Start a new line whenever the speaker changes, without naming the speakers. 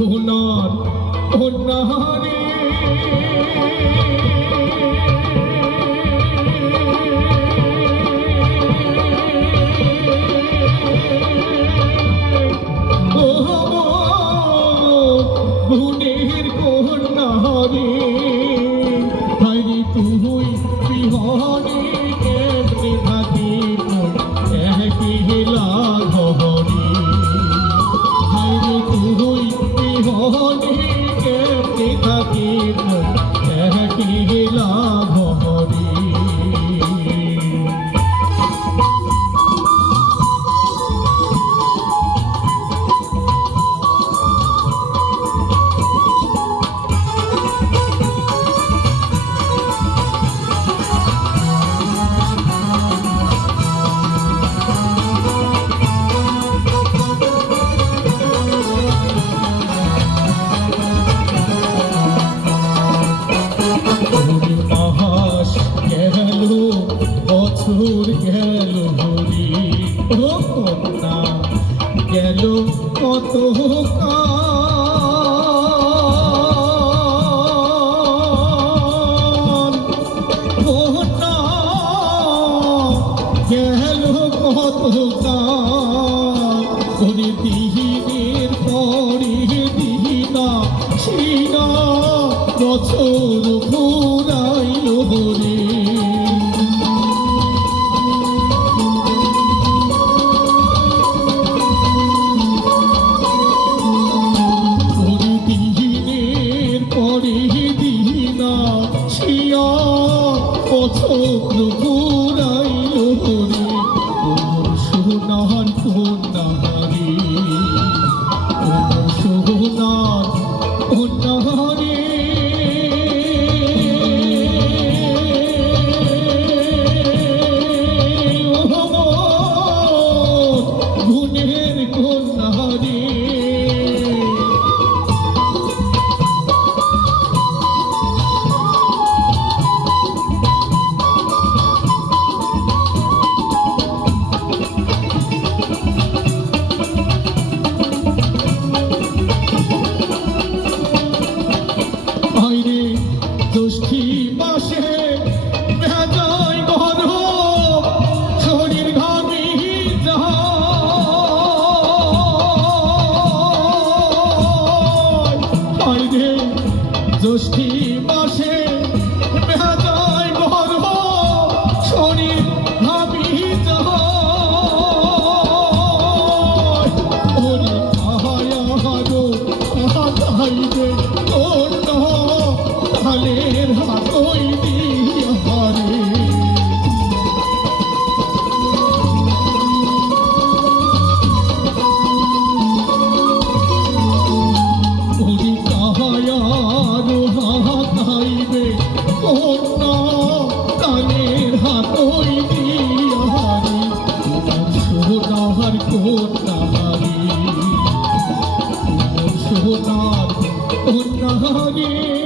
সোনার কন্যারে ও বছর গেল হরি ও কন্যা গেল কত গেল কত দিনের পরে দিনা, সিনা, বছর ঘুরাইল বছর ঘুরাইল হরি ওর সোনার কন্যারে ওর সোনার কন্যারে ষষ্ঠী মাসে ভেজাই ঘর শরীর ভাবি হারো আহাইরে অন্য হালের হাতই অন্য কালের হাতই দিয়া হারে সোনার কোনাহারি সোনার কন্যারে